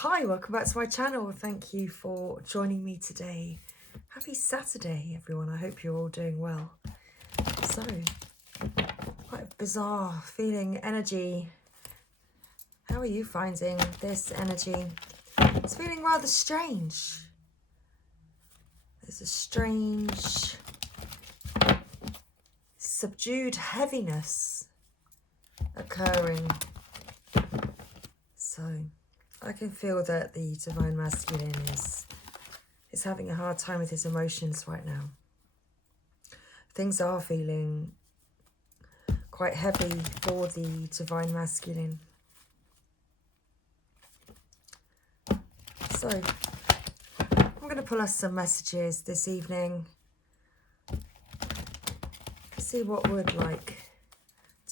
Hi, welcome back to my channel. Thank you for joining me today. Happy Saturday, everyone. I hope you're all doing well. So, quite a bizarre feeling, energy. How are you finding this energy? It's feeling rather strange. There's a strange, subdued heaviness occurring. So, I can feel that the Divine Masculine is having a hard time with his emotions right now. Things are feeling quite heavy for the Divine Masculine. So, I'm going to pull us some messages this evening. See what would like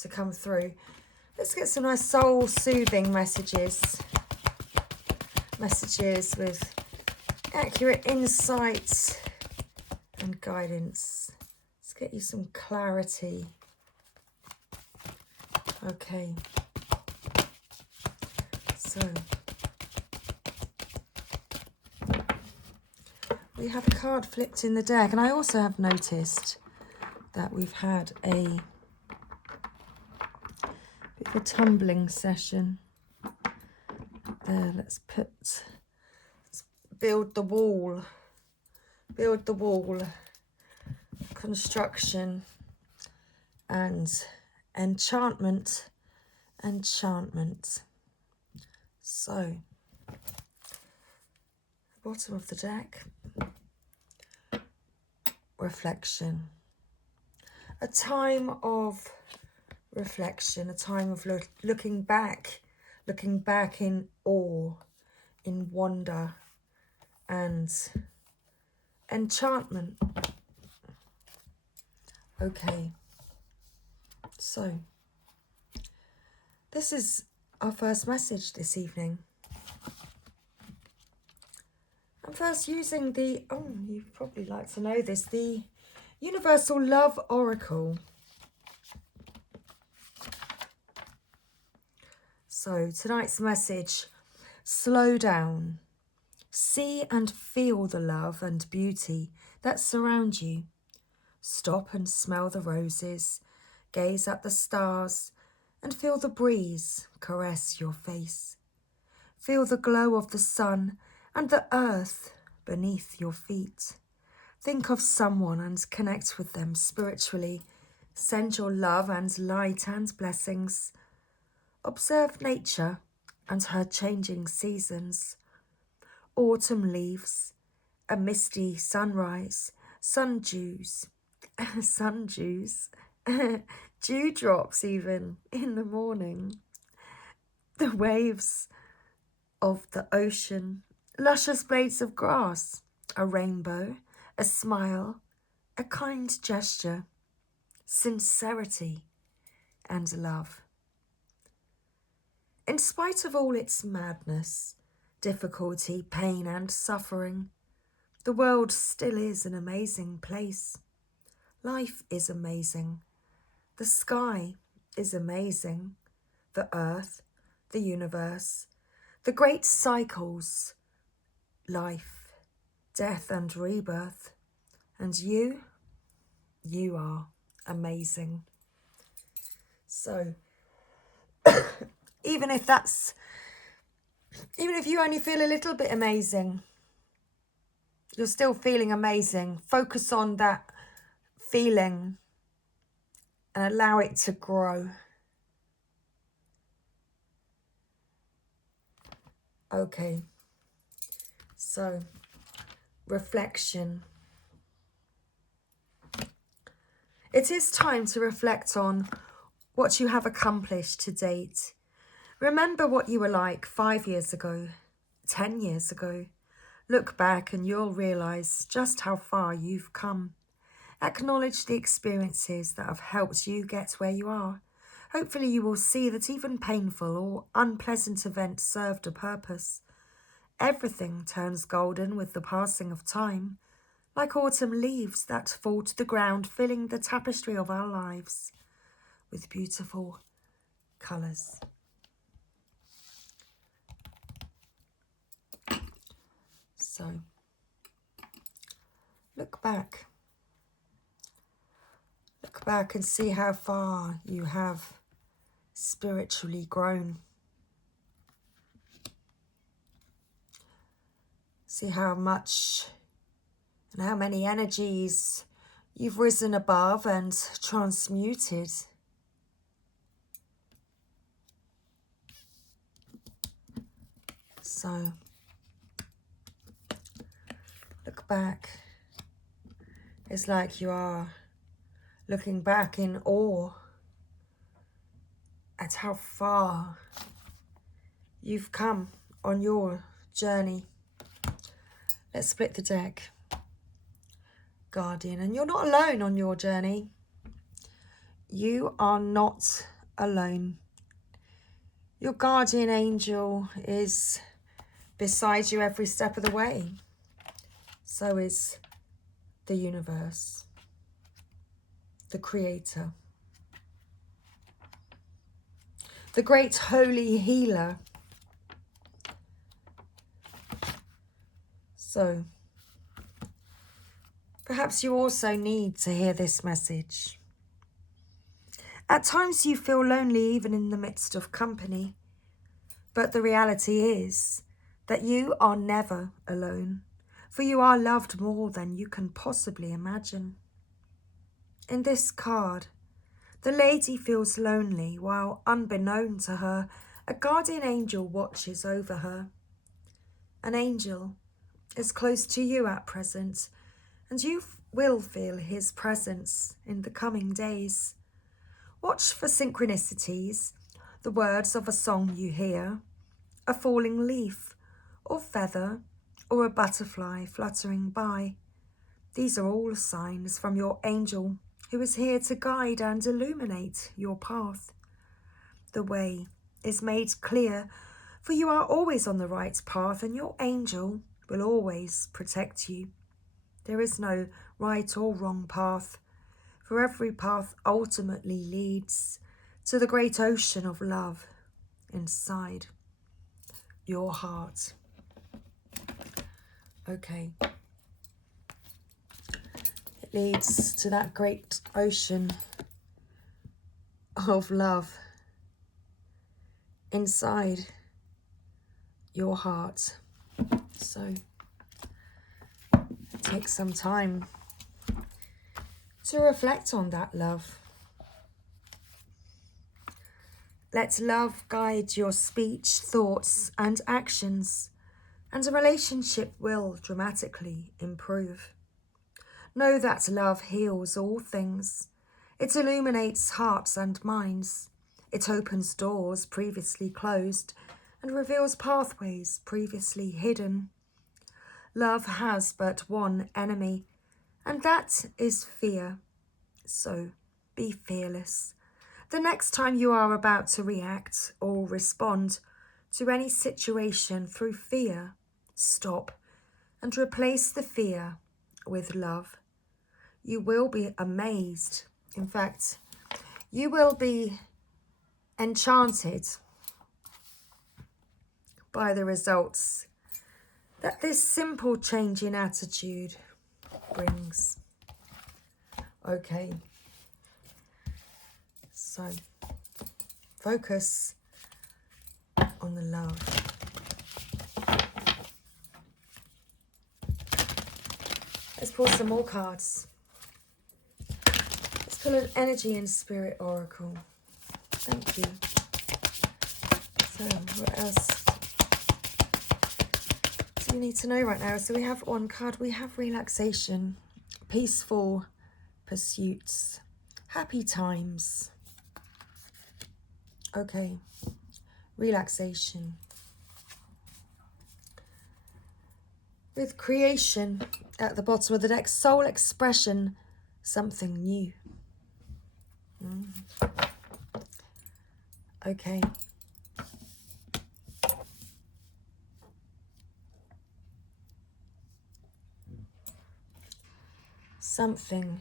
to come through. Let's get some nice soul-soothing messages. Messages with accurate insight and guidance. Let's get you some clarity. Okay. So, we have a card flipped in the deck, and I also have noticed that we've had a bit of a tumbling session. There, let's build the wall. Build the wall. Construction and enchantment. Enchantment. So, bottom of the deck. Reflection. A time of reflection, a time of looking back in awe, in wonder and enchantment. Okay, so this is our first message this evening. I'm first using the, you'd probably like to know this, the Universal Love Oracle. So tonight's message, slow down. See and feel the love and beauty that surround you. Stop and smell the roses, gaze at the stars, and feel the breeze caress your face. Feel the glow of the sun and the earth beneath your feet. Think of someone and connect with them spiritually. Send your love and light and blessings. Observe nature and her changing seasons. Autumn leaves, a misty sunrise, sun dews, dewdrops even in the morning. The waves of the ocean, luscious blades of grass, a rainbow, a smile, a kind gesture, sincerity and love. In spite of all its madness, difficulty, pain and suffering, the world still is an amazing place. Life is amazing. The sky is amazing. The earth, the universe, the great cycles, life, death and rebirth. And you are amazing. So, even if you only feel a little bit amazing, you're still feeling amazing. Focus on that feeling and allow it to grow. Okay, so reflection. It is time to reflect on what you have accomplished to date. Remember what you were like 5 years ago, 10 years ago. Look back and you'll realize just how far you've come. Acknowledge the experiences that have helped you get where you are. Hopefully you will see that even painful or unpleasant events served a purpose. Everything turns golden with the passing of time, like autumn leaves that fall to the ground, filling the tapestry of our lives with beautiful colours. So look back. Look back and see how far you have spiritually grown. See how much and how many energies you've risen above and transmuted. So look back. It's like you are looking back in awe at how far you've come on your journey. Let's split the deck. Guardian, and you're not alone on your journey. You are not alone. Your guardian angel is beside you every step of the way. So is the universe, the creator, the great holy healer. So perhaps you also need to hear this message. At times you feel lonely even in the midst of company, but the reality is that you are never alone, for you are loved more than you can possibly imagine. In this card, the lady feels lonely while, unbeknown to her, a guardian angel watches over her. An angel is close to you at present, and you will feel his presence in the coming days. Watch for synchronicities, the words of a song you hear, a falling leaf or feather, or a butterfly fluttering by. These are all signs from your angel, who is here to guide and illuminate your path. The way is made clear, for you are always on the right path, and your angel will always protect you. There is no right or wrong path, for every path ultimately leads to the great ocean of love inside your heart. Okay. It leads to that great ocean of love inside your heart. So take some time to reflect on that love. Let love guide your speech, thoughts, and actions, and a relationship will dramatically improve. Know that love heals all things. It illuminates hearts and minds. It opens doors previously closed and reveals pathways previously hidden. Love has but one enemy, and that is fear. So be fearless. The next time you are about to react or respond to any situation through fear, stop and replace the fear with love. You will be amazed. In fact, you will be enchanted by the results that this simple change in attitude brings. Okay. So, focus on the love. Let's pull some more cards. Let's pull an energy and spirit oracle. Thank you. So, what else do you need to know right now? So we have one card. We have relaxation, peaceful pursuits, happy times. Okay, relaxation. With creation at the bottom of the deck, soul expression, something new. Okay. Something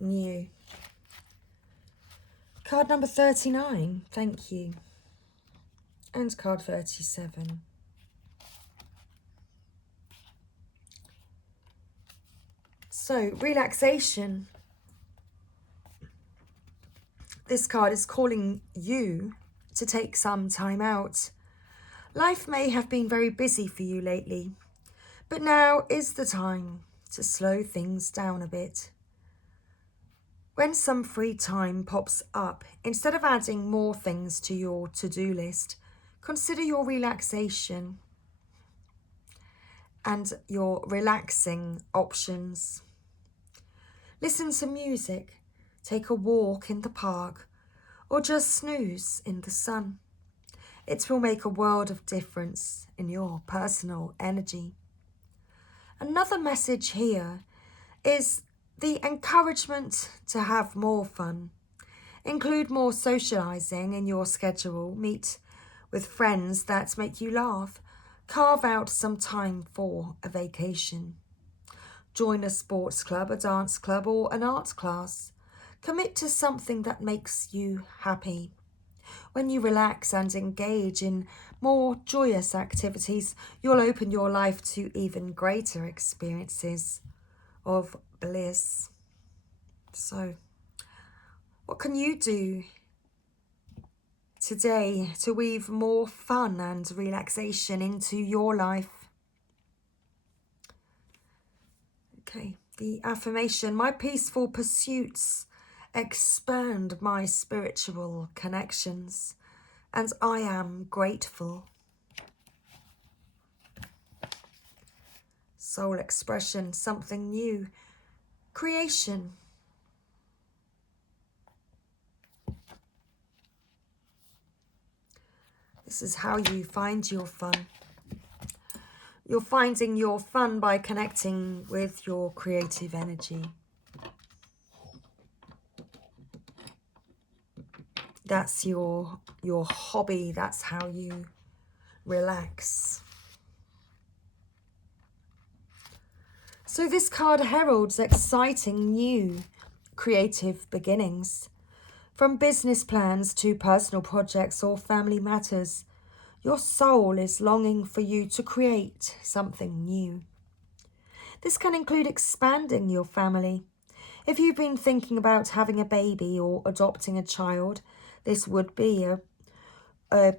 new. Card number 39, thank you. And card 37. So, relaxation. This card is calling you to take some time out. Life may have been very busy for you lately, but now is the time to slow things down a bit. When some free time pops up, instead of adding more things to your to-do list, consider your relaxation and your relaxing options. Listen to music, take a walk in the park, or just snooze in the sun. It will make a world of difference in your personal energy. Another message here is the encouragement to have more fun. Include more socializing in your schedule. Meet with friends that make you laugh. Carve out some time for a vacation. Join a sports club, a dance club, or an art class. Commit to something that makes you happy. When you relax and engage in more joyous activities, you'll open your life to even greater experiences of bliss. So, what can you do today to weave more fun and relaxation into your life? Okay, the affirmation: my peaceful pursuits expand my spiritual connections, and I am grateful. Soul expression, something new. Creation. This is how you find your fun. You're finding your fun by connecting with your creative energy. That's your hobby. That's how you relax. So this card heralds exciting new creative beginnings. From business plans to personal projects or family matters, your soul is longing for you to create something new. This can include expanding your family. If you've been thinking about having a baby or adopting a child, this would be a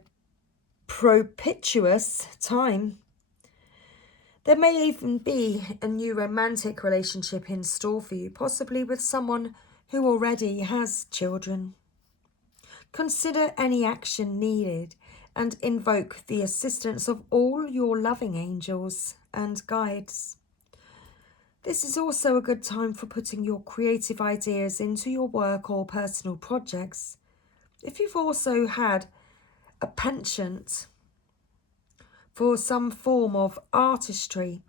propitious time. There may even be a new romantic relationship in store for you, possibly with someone who already has children. Consider any action needed and invoke the assistance of all your loving angels and guides. This is also a good time for putting your creative ideas into your work or personal projects. If you've also had a penchant for some form of artistry,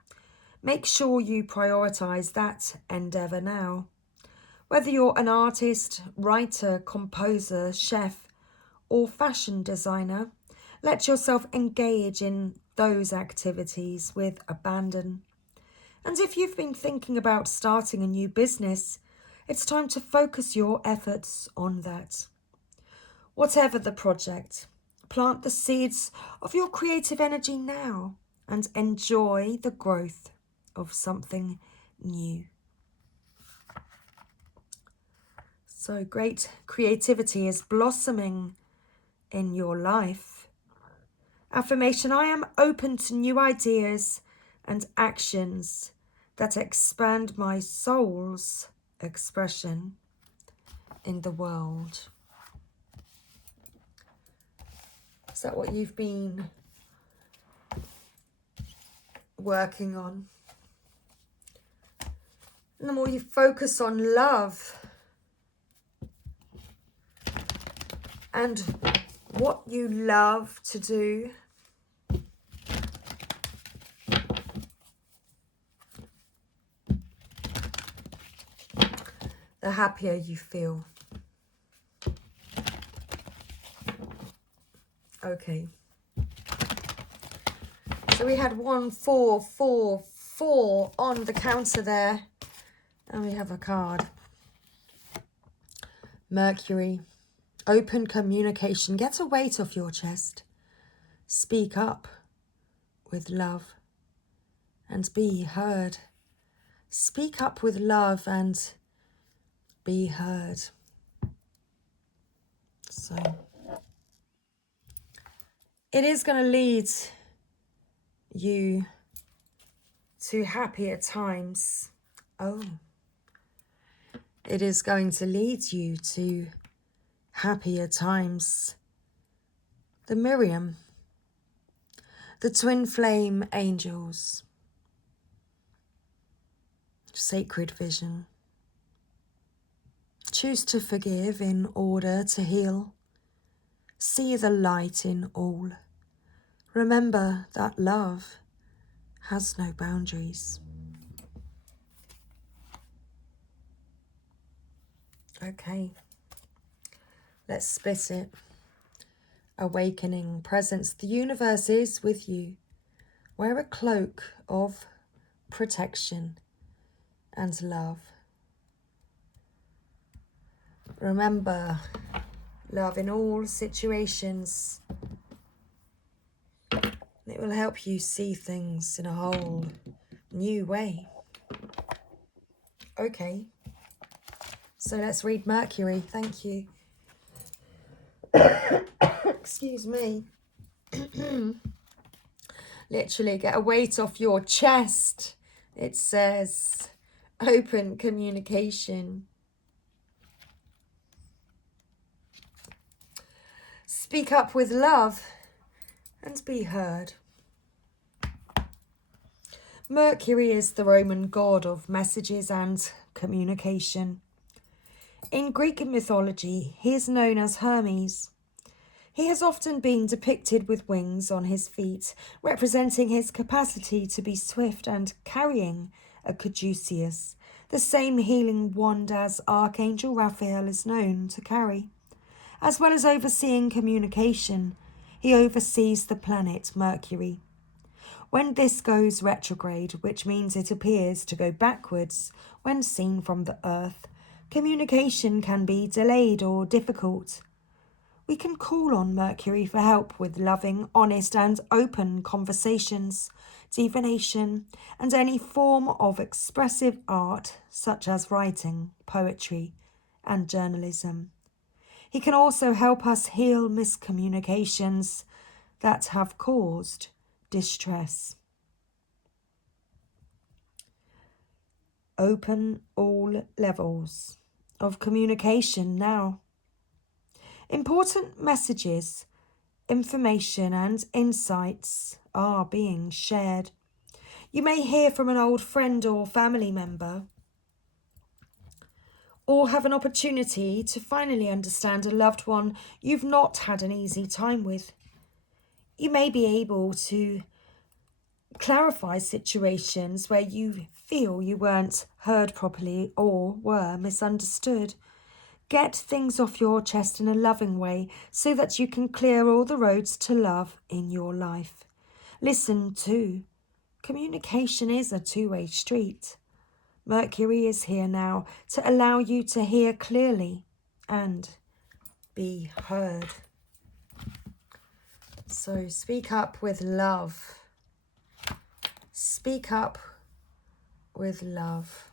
make sure you prioritize that endeavor now. Whether you're an artist, writer, composer, chef, or fashion designer, let yourself engage in those activities with abandon. And if you've been thinking about starting a new business, it's time to focus your efforts on that. Whatever the project, plant the seeds of your creative energy now and enjoy the growth of something new. So great creativity is blossoming in your life. Affirmation: I am open to new ideas and actions that expand my soul's expression in the world. Is that what you've been working on? And the more you focus on love and what you love to do, the happier you feel. Okay. So we had 1, 4, 4, 4 on the counter there. And we have a card. Mercury. Open communication. Get a weight off your chest. Speak up with love and be heard. Speak up with love and be heard. So it is going to lead you to happier times. Oh, it is going to lead you to happier times. The Miriam, the twin flame angels, sacred vision. Choose to forgive in order to heal. See the light in all. Remember that love has no boundaries. Okay, let's split it. Awakening presence. The universe is with you. Wear a cloak of protection and love. Remember, love in all situations. It will help you see things in a whole new way. Okay, so let's read Mercury. Thank you. Excuse me. Literally get a weight off your chest. It says open communication. Speak up with love and be heard. Mercury is the Roman god of messages and communication. In Greek mythology, he is known as Hermes. He has often been depicted with wings on his feet, representing his capacity to be swift and carrying a caduceus, the same healing wand as Archangel Raphael is known to carry. As well as overseeing communication, he oversees the planet Mercury. When this goes retrograde, which means it appears to go backwards when seen from the Earth, communication can be delayed or difficult. We can call on Mercury for help with loving, honest and open conversations, divination, and any form of expressive art such as writing, poetry, and journalism. He can also help us heal miscommunications that have caused distress. Open all levels of communication now. Important messages, information and insights are being shared. You may hear from an old friend or family member, or have an opportunity to finally understand a loved one you've not had an easy time with. You may be able to clarify situations where you feel you weren't heard properly or were misunderstood. Get things off your chest in a loving way so that you can clear all the roads to love in your life. Listen too. Communication is a two-way street. Mercury is here now to allow you to hear clearly and be heard. So speak up with love. Speak up with love.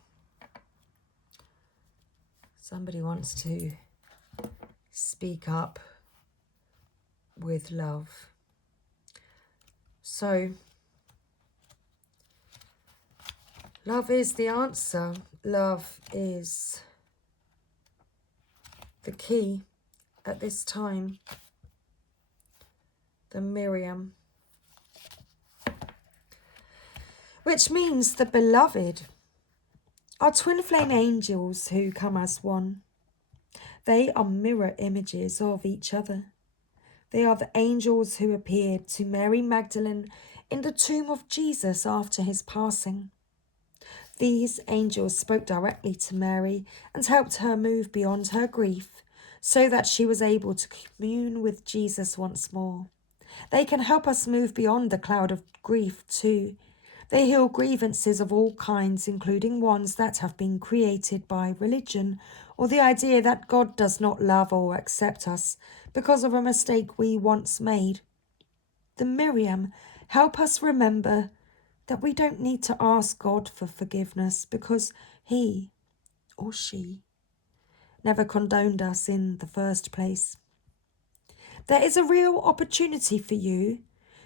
Somebody wants to speak up with love. So, love is the answer. Love is the key at this time. The Miriam. Which means the beloved are twin flame angels who come as one. They are mirror images of each other. They are the angels who appeared to Mary Magdalene in the tomb of Jesus after his passing. These angels spoke directly to Mary and helped her move beyond her grief so that she was able to commune with Jesus once more. They can help us move beyond the cloud of grief too. They heal grievances of all kinds, including ones that have been created by religion or the idea that God does not love or accept us because of a mistake we once made. The Miriam help us remember that we don't need to ask God for forgiveness because he or she never condoned us in the first place. There is a real opportunity for you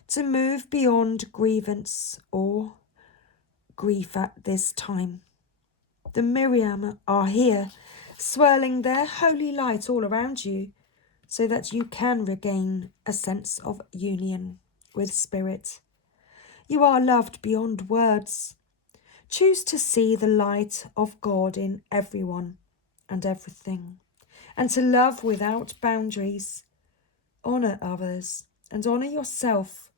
to move beyond grievance or grief at this time. The Miriam are here, swirling their holy light all around you so that you can regain a sense of union with Spirit. You are loved beyond words. Choose to see the light of God in everyone and everything, and to love without boundaries. Honour others and honour yourself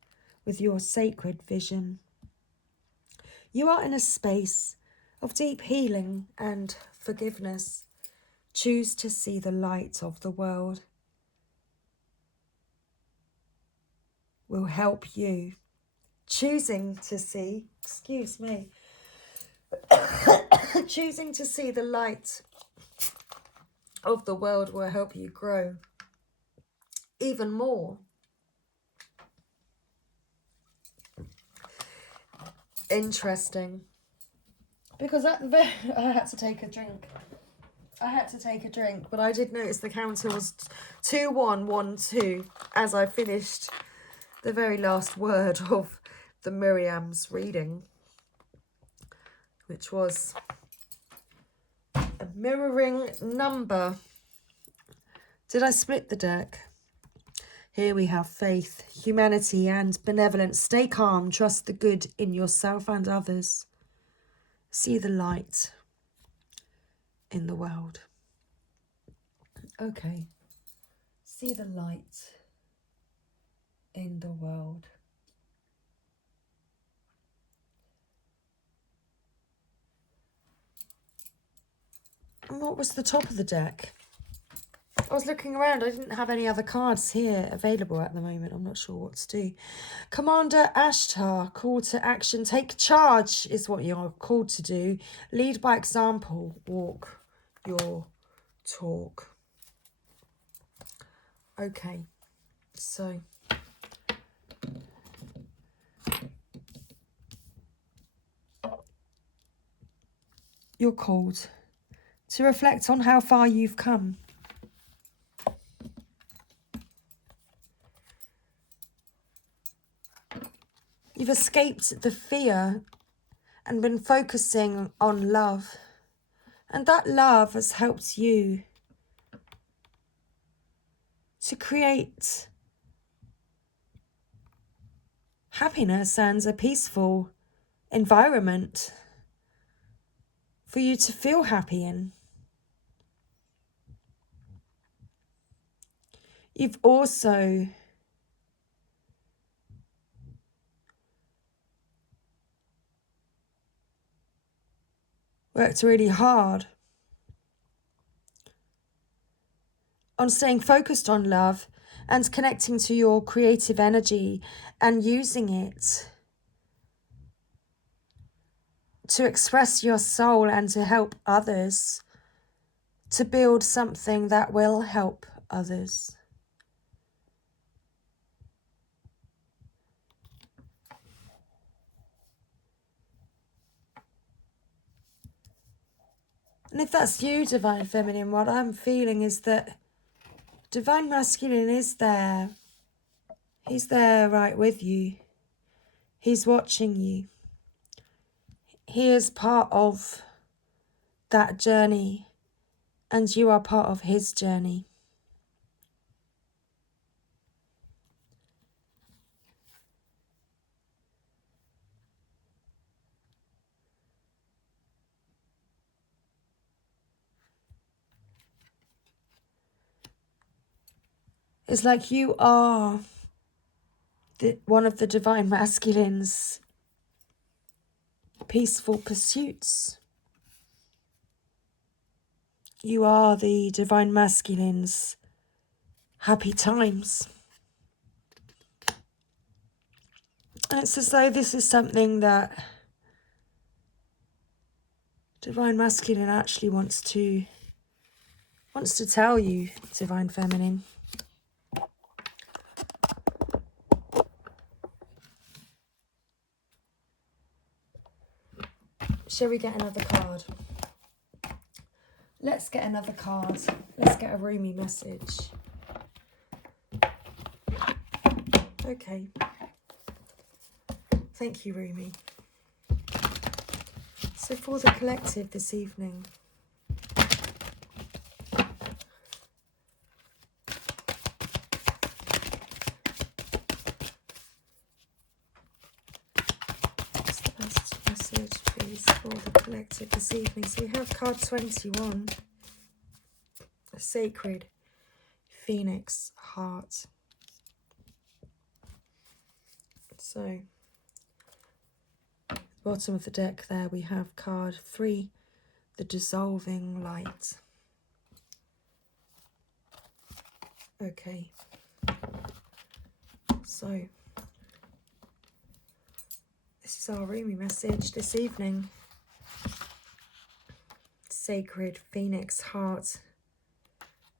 with your sacred vision. You are in a space of deep healing and forgiveness. Choose to see the light of the world. Will help you. Choosing to see, choosing to see the light of the world will help you grow even more. Interesting. Because at the very, I had to take a drink, but I did notice the counter was 2112 as I finished the very last word of the Miriam's reading, which was a mirroring number. Did I split the deck? Here we have faith, humanity and benevolence. Stay calm, trust the good in yourself and others. See the light in the world. Okay, see the light in the world. And what was the top of the deck? I was looking around. I didn't have any other cards here available at the moment. I'm not sure what to do. Commander Ashtar, call to action. Take charge is what you're called to do. Lead by example. Walk your talk. Okay, so you're called to reflect on how far you've come. You've escaped the fear and been focusing on love. And that love has helped you to create happiness and a peaceful environment for you to feel happy in. You've also worked really hard on staying focused on love and connecting to your creative energy and using it to express your soul and to help others, to build something that will help others. And if that's you, Divine Feminine, what I'm feeling is that Divine Masculine is there. He's there right with you. He's watching you. He is part of that journey, and you are part of his journey. It's like you are one of the Divine Masculine's peaceful pursuits. You are the Divine Masculine's happy times. And it's as though this is something that Divine Masculine actually wants to tell you, Divine Feminine. Shall we get another card? Let's get another card. Let's get a roomy message. Okay. Thank you, Rumi. So for the collective this evening, what's the best message, please, for the collective this evening? So we have card 21, a sacred phoenix heart. So, bottom of the deck there we have card 3, the dissolving light. Okay, so this is our Rumi message this evening. Sacred phoenix heart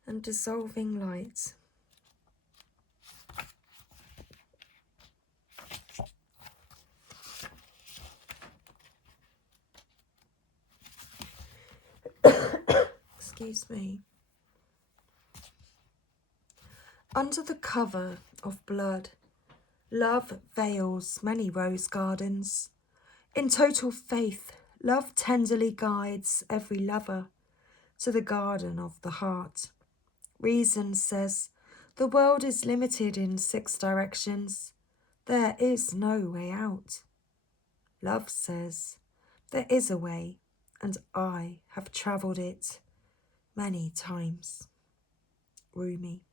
and dissolving light. Excuse me. Under the cover of blood, love veils many rose gardens. In total faith, love tenderly guides every lover to the garden of the heart. Reason says the world is limited in 6 directions. There is no way out. Love says there is a way, and I have travelled it many times. Rumi.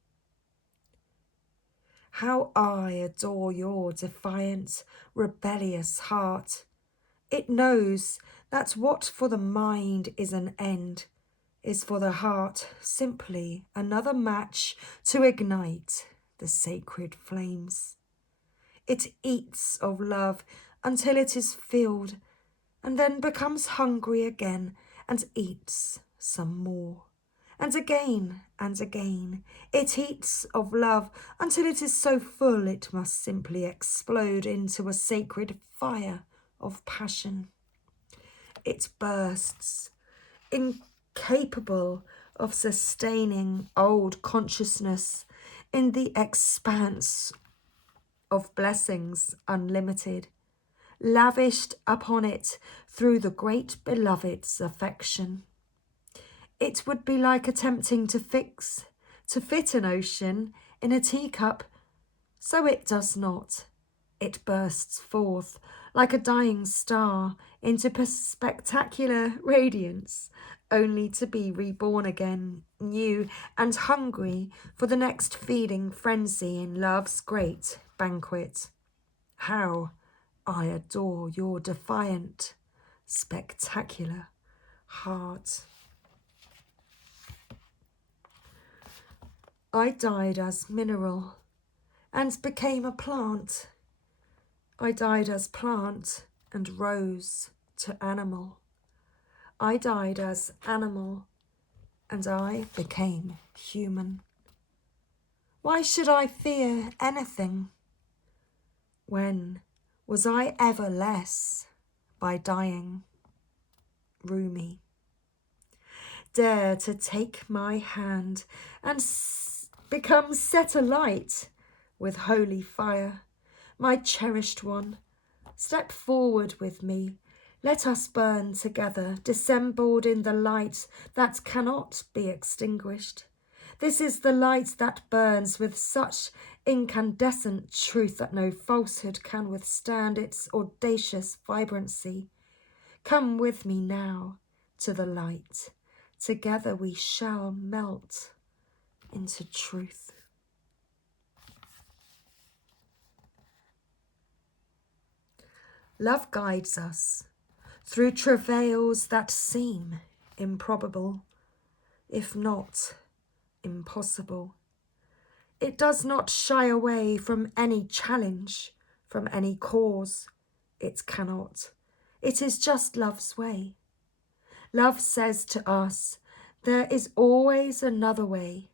How I adore your defiant, rebellious heart. It knows that what for the mind is an end is for the heart simply another match to ignite the sacred flames. It eats of love until it is filled, and then becomes hungry again and eats some more. And again it eats of love until it is so full it must simply explode into a sacred fire of passion. It bursts, incapable of sustaining old consciousness in the expanse of blessings unlimited, lavished upon it through the great beloved's affection. It would be like attempting to fit an ocean in a teacup, so it does not. It bursts forth like a dying star into spectacular radiance, only to be reborn again, new and hungry for the next feeding frenzy in love's great banquet. How I adore your defiant, spectacular heart. I died as mineral and became a plant. I died as plant and rose to animal. I died as animal and I became human. Why should I fear anything? When was I ever less by dying? Rumi. Dare to take my hand and become set alight with holy fire. My cherished one, step forward with me. Let us burn together, dissembled in the light that cannot be extinguished. This is the light that burns with such incandescent truth that no falsehood can withstand its audacious vibrancy. Come with me now to the light. Together we shall melt into truth. Love guides us through travails that seem improbable, if not impossible. It does not shy away from any challenge, from any cause. It cannot. It is just love's way. Love says to us, there is always another way.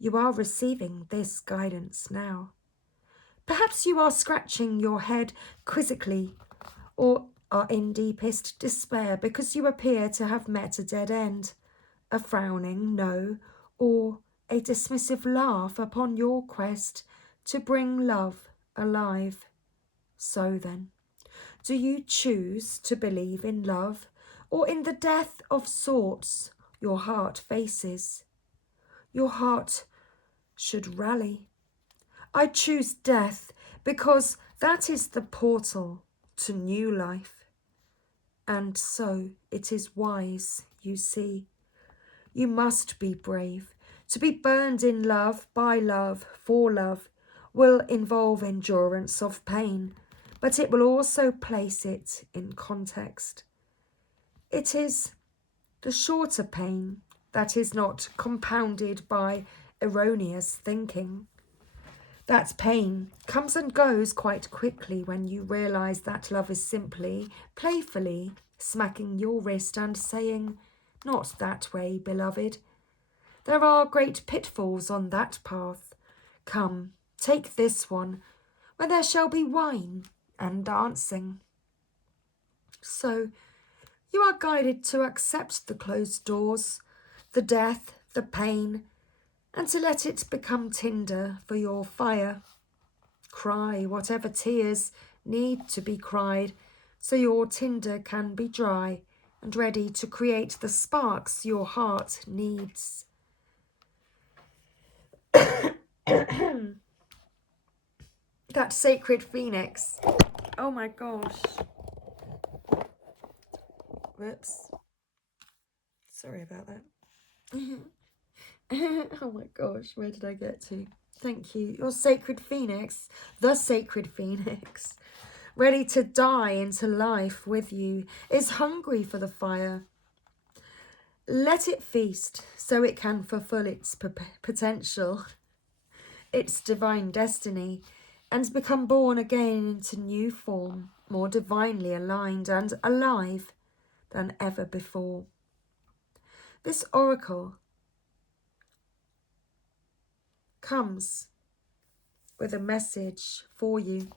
You are receiving this guidance now. Perhaps you are scratching your head quizzically or are in deepest despair because you appear to have met a dead end, a frowning no, or a dismissive laugh upon your quest to bring love alive. So then, do you choose to believe in love or in the death of sorts your heart faces? Your heart should rally. I choose death because that is the portal to new life. And so it is wise, you see. You must be brave. To be burned in love, by love, for love, will involve endurance of pain, but it will also place it in context. It is the shorter pain that is not compounded by erroneous thinking. That pain comes and goes quite quickly when you realise that love is simply, playfully smacking your wrist and saying, "Not that way, beloved. There are great pitfalls on that path. Come, take this one, where there shall be wine and dancing." So you are guided to accept the closed doors, the death, the pain, and to let it become tinder for your fire. Cry whatever tears need to be cried, so your tinder can be dry and ready to create the sparks your heart needs. That sacred phoenix. Oh my gosh. Whoops. Sorry about that. Oh my gosh, where did I get to? Thank you. Your sacred phoenix, the sacred phoenix, ready to die into life with you, is hungry for the fire. Let it feast so it can fulfill its potential, its divine destiny, and become born again into new form, more divinely aligned and alive than ever before. This oracle comes with a message for you.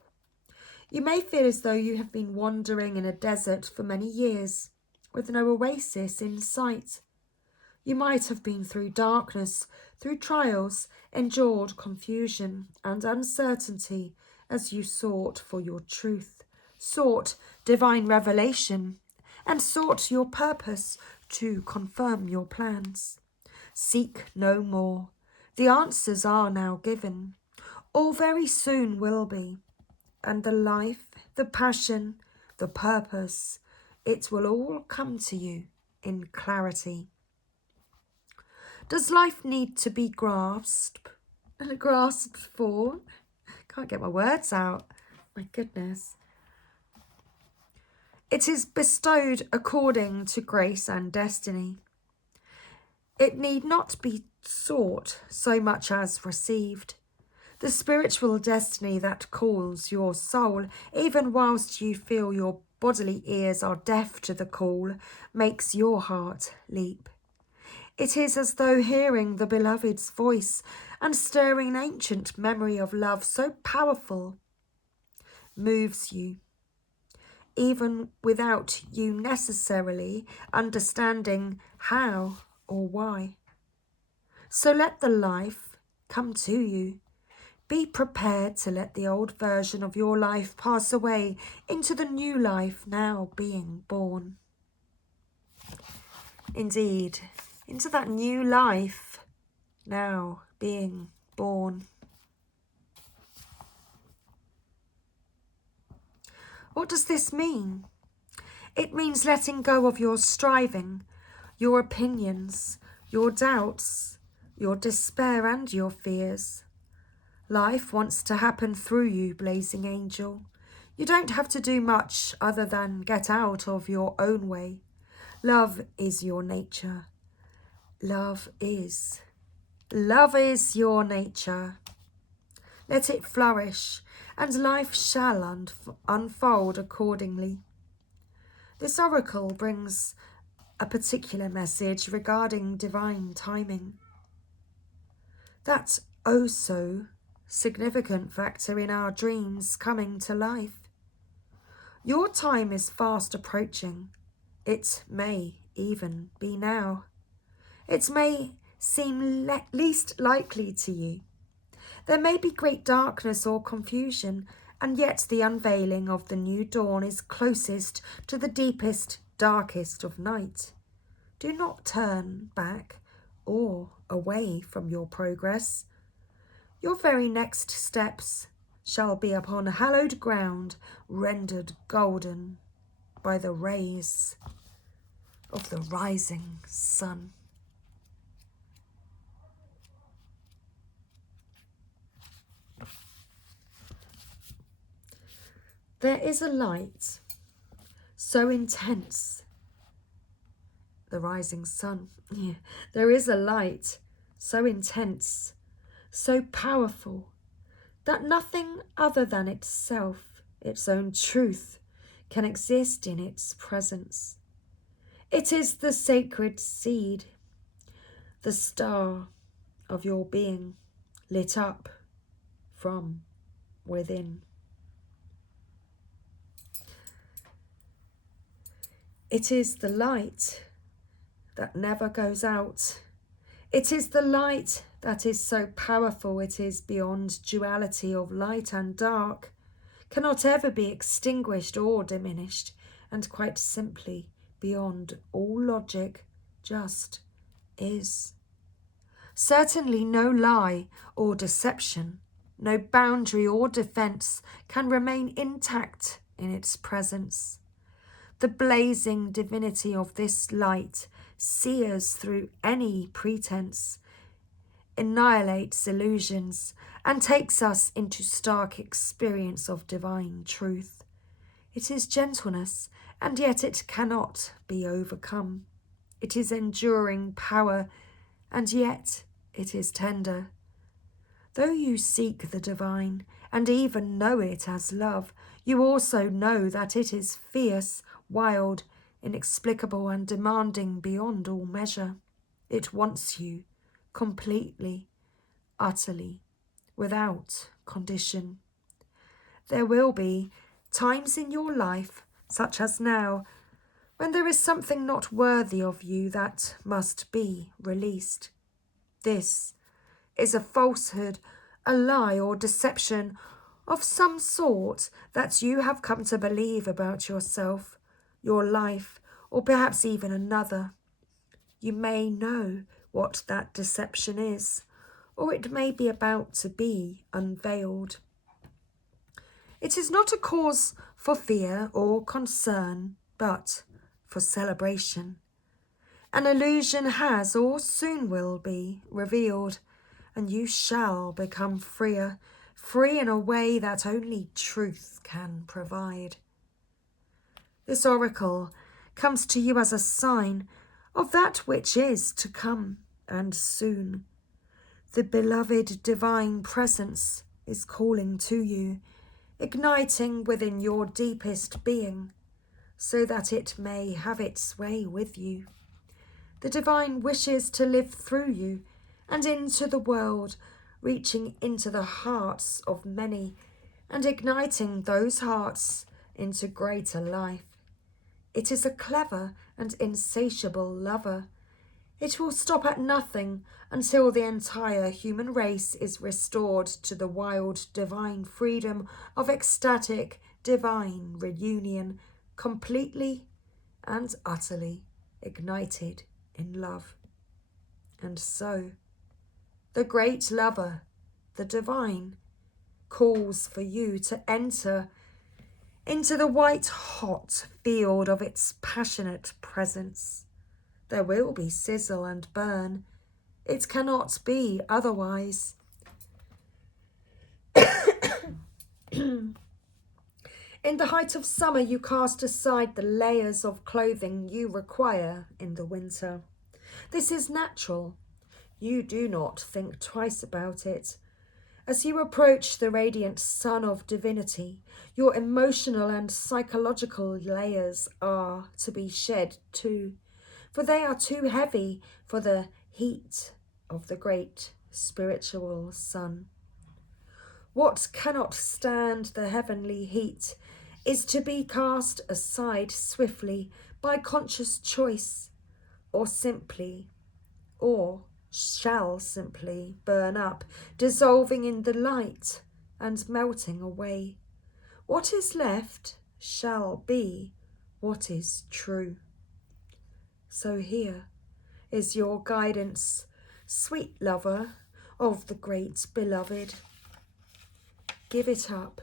You may feel as though you have been wandering in a desert for many years, with no oasis in sight. You might have been through darkness, through trials, endured confusion and uncertainty as you sought for your truth, sought divine revelation, and sought your purpose to confirm your plans. Seek no more. The answers are now given. All very soon will be. And the life, the passion, the purpose, it will all come to you in clarity. Does life need to be grasped for? Can't get my words out. My goodness. It is bestowed according to grace and destiny. It need not be sought so much as received. The spiritual destiny that calls your soul, even whilst you feel your bodily ears are deaf to the call, makes your heart leap. It is as though hearing the beloved's voice and stirring an ancient memory of love so powerful moves you, even without you necessarily understanding how or why. So let the life come to you. Be prepared to let the old version of your life pass away into the new life now being born. Indeed, into that new life now being born. What does this mean? It means letting go of your striving, your opinions, your doubts, your despair and your fears. Life wants to happen through you, blazing angel. You don't have to do much other than get out of your own way. Love is your nature. Love is your nature. Let it flourish, and life shall unfold accordingly. This oracle brings a particular message regarding divine timing. That oh so significant factor in our dreams coming to life. Your time is fast approaching. It may even be now. It may seem least likely to you. There may be great darkness or confusion, and yet the unveiling of the new dawn is closest to the deepest, darkest of night. Do not turn back or away from your progress. Your very next steps shall be upon hallowed ground, rendered golden by the rays of the rising sun. There is a light so intense, the rising sun. Yeah. There is a light so intense, so powerful, that nothing other than itself, its own truth, can exist in its presence. It is the sacred seed, the star of your being, lit up from within. It is the light that never goes out. It is the light that is so powerful it is beyond duality of light and dark, cannot ever be extinguished or diminished, and quite simply beyond all logic, just is. Certainly no lie or deception, no boundary or defence can remain intact in its presence. The blazing divinity of this light sears through any pretense, annihilates illusions, and takes us into stark experience of divine truth. It is gentleness, and yet it cannot be overcome. It is enduring power, and yet it is tender. Though you seek the divine, and even know it as love, you also know that it is fierce, wild, inexplicable, and demanding beyond all measure. It wants you completely, utterly, without condition. There will be times in your life, such as now, when there is something not worthy of you that must be released. This is a falsehood, a lie or deception of some sort that you have come to believe about yourself, your life, or perhaps even another. You may know what that deception is, or it may be about to be unveiled. It is not a cause for fear or concern, but for celebration. An illusion has or soon will be revealed, and you shall become freer, free in a way that only truth can provide. This oracle comes to you as a sign of that which is to come, and soon. The beloved divine presence is calling to you, igniting within your deepest being, so that it may have its way with you. The divine wishes to live through you and into the world, reaching into the hearts of many and igniting those hearts into greater life. It is a clever and insatiable lover. It will stop at nothing until the entire human race is restored to the wild divine freedom of ecstatic divine reunion, completely and utterly ignited in love. And so, the great lover, the divine, calls for you to enter into the white-hot field of its passionate presence. There will be sizzle and burn. It cannot be otherwise. In the height of summer, you cast aside the layers of clothing you require in the winter. This is natural. You do not think twice about it. As you approach the radiant sun of divinity, your emotional and psychological layers are to be shed too, for they are too heavy for the heat of the great spiritual sun. What cannot stand the heavenly heat is to be cast aside swiftly by conscious choice, or shall simply burn up, dissolving in the light and melting away. What is left shall be what is true. So here is your guidance, sweet lover of the great beloved. Give it up,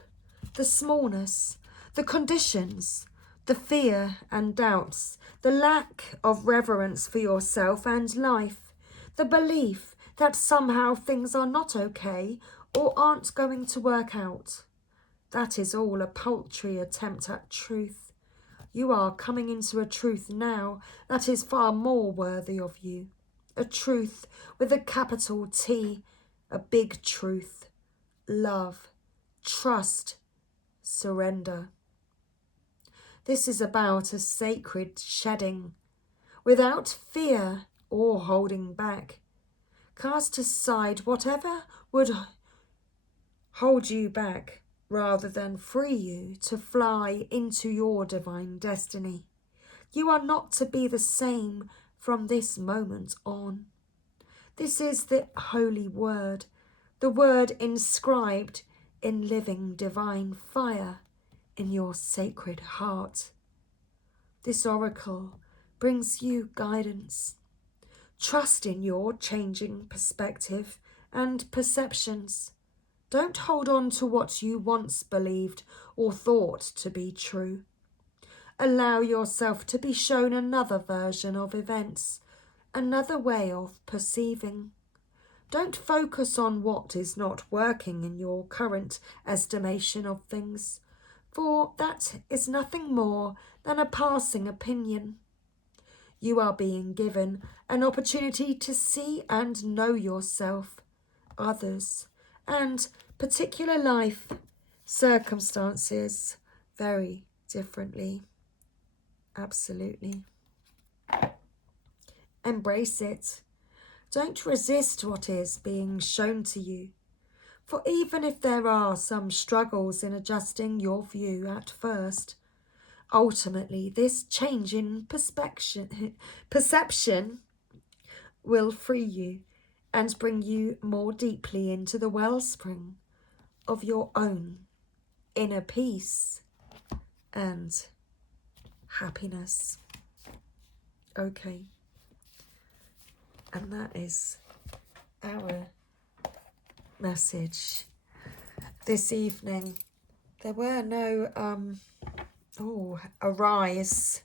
the smallness, the conditions, the fear and doubts, the lack of reverence for yourself and life, the belief that somehow things are not okay or aren't going to work out. That is all a paltry attempt at truth. You are coming into a truth now that is far more worthy of you. A truth with a capital T, a big truth. Love, trust, surrender. This is about a sacred shedding, without fear or holding back. Cast aside whatever would hold you back, rather than free you to fly into your divine destiny. You are not to be the same from this moment on. This is the holy word, the word inscribed in living divine fire in your sacred heart. This oracle brings you guidance. Trust in your changing perspective and perceptions. Don't hold on to what you once believed or thought to be true. Allow yourself to be shown another version of events, another way of perceiving. Don't focus on what is not working in your current estimation of things, for that is nothing more than a passing opinion. You are being given an opportunity to see and know yourself, others, and particular life circumstances very differently. Absolutely. Embrace it. Don't resist what is being shown to you. For even if there are some struggles in adjusting your view at first, ultimately this change in perception will free you and bring you more deeply into the wellspring of your own inner peace and happiness. Okay. And that is our message this evening. There were no, arise.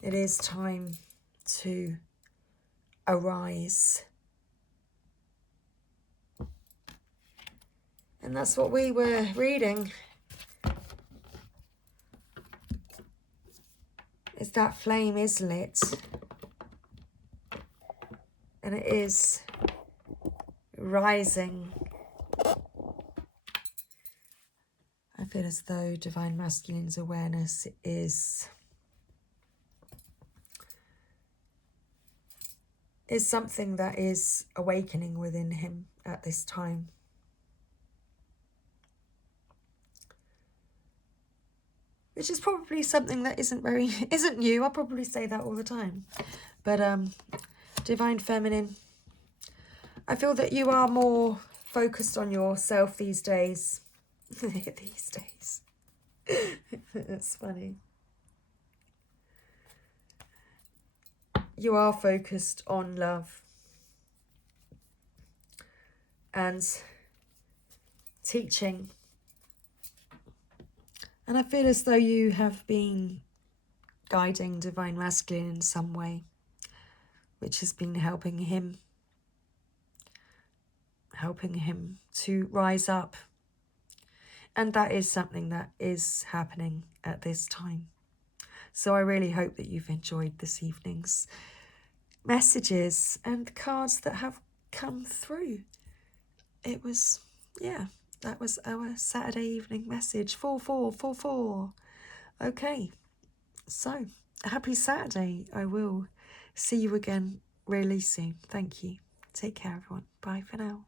It is time to arise. And that's what we were reading. Is that flame is lit. And it is rising. I feel as though Divine Masculine's awareness is something that is awakening within him at this time. Which is probably something that isn't new. I probably say that all the time. But Divine Feminine, I feel that you are more focused on yourself these days. These days. It's funny. You are focused on love and teaching. And I feel as though you have been guiding Divine Masculine in some way, which has been helping him to rise up. And that is something that is happening at this time. So I really hope that you've enjoyed this evening's messages and the cards that have come through. It was, that was our Saturday evening message. 4444. Okay, so happy Saturday. I will see you again really soon. Thank you. Take care, everyone. Bye for now.